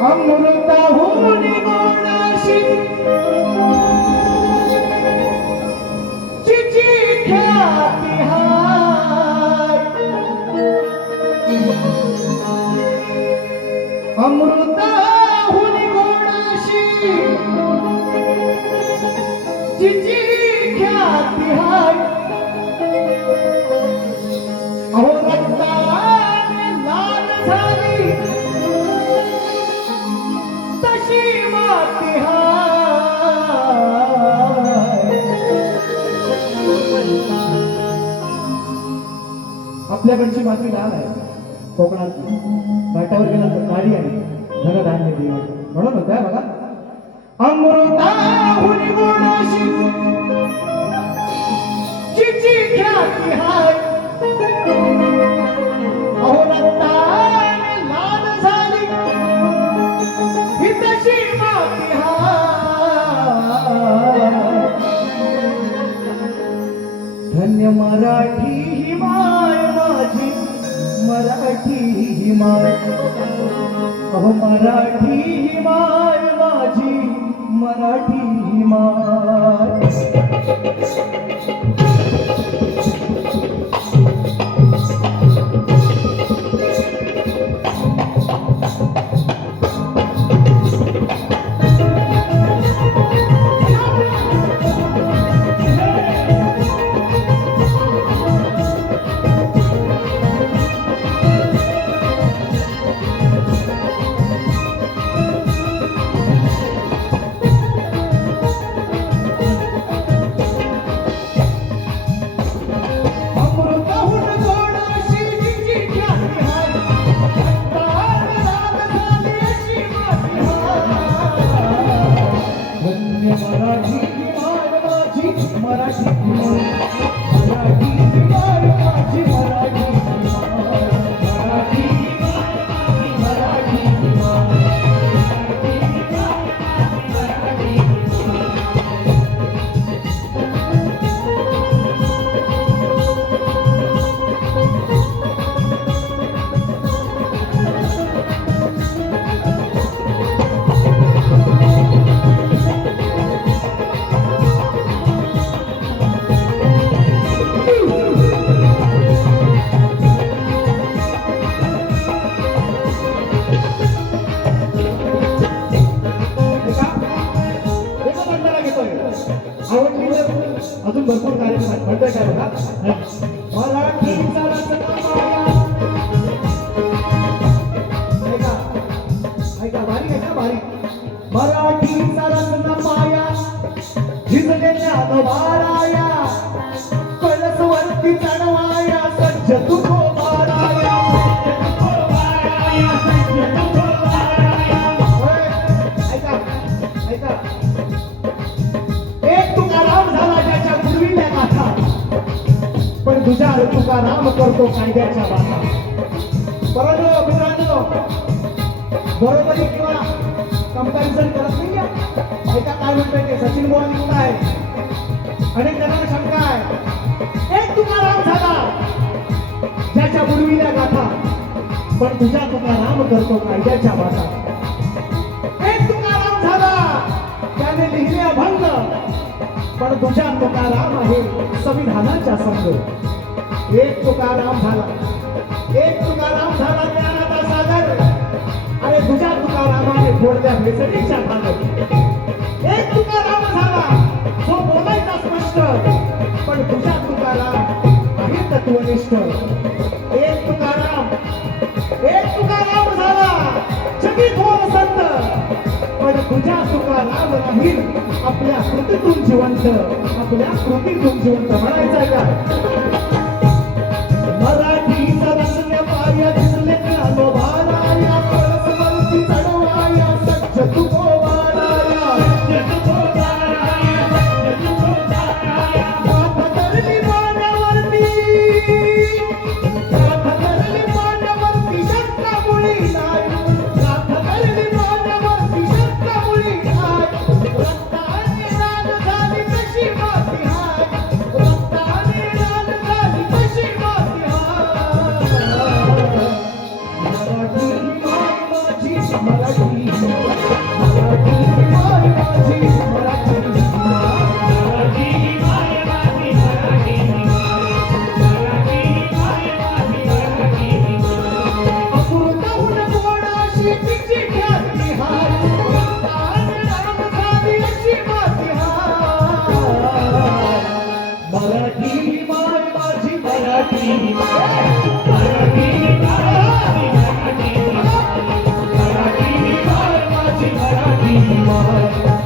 अमृताहून गोडाशी जिची ख्याती हाय, अमृताहून गोडाशी जिची ख्याती हाय, अहो रक्ताने लाल झाली तशी माती हाय. आपल्याकडची माती लाल आहे, कोकणात घाटावर गेला तर काळी आहे, धनधान्य देव म्हणून होत्या बघा. अमृताहून गोडाशी जिची ख्याती हाय, अहो रक्ताने लाल झाली ही तशी माती हाय. धन्य मराठी ही माय माझी, मराठी ही माय, अहो मराठी ही माय माझी, मराठी ही माय. अजून भरपूर कार्यक्रम म्हणतोय काय बघा. मराठीचा ऐका ऐका, बारीक ऐका बारीक. मराठीचा रत्न माया झिजलेल्या बाराया, कळसवरती चढवाया सज्ज तुको बाराया. ऐका ऐका, एक तुकाराम झाला त्याच्या पूर्वीच्या गाथा, पण तुझ्या तुकाराम करतो कायद्याच्या बाता. परंतु मित्रांनो, बरोबरी किंवा कंपॅरिझन करत नाही. ऐका काय म्हणतोय ते सचिन गोवानी कुठं आहे. अनेक जणांना शंका आहे, एक तुकाराम झाला ज्याच्या पूर्वीच्या गाथा, पण तुझ्या तुकाराम करतो कायद्याच्या बाता. एक तुकाराम झाला त्याने लिहिले अभंग, पण तुझ्या तुकाराम आहे संविधानाच्या संघ. एक तुकाराम झाला, एक तुकाराम झाला ज्ञानाचा सागर, अरे तुझ्या तुकारामाने फोडल्या भेसळीच्या भागर. एक तुकाराम झाला जो बोलायचा स्पष्ट, पण तुझ्या तुकाराम आहे तत्वनिष्ठ. एक तुकाराम झाला जगी थोर संत, पण तुझ्या तुकाराम राहील आपल्या कृतीतून जिवंत, आपल्या कृतीतून जिवंत. म्हणायचं का मराठीचा रत्न पाया दिसले ज्ञानो भाराया, कळसवरती चढवाया सज्ज तुको बाराया. गाथा धरली पाण्यावरती, गाथा धरली पाण्यावरती शंकामुळी नाही, गाथा धरली पाण्यावरती शंकामुळी नाही. रक्ताने लाल झाली तशी माती हाय, रक्ताने लाल झाली तशी माती हाय. मराठी माय माझी, मराठी मराठी माय माझी मराठी मराठी मराठी मराठी माय माझी मराठी माय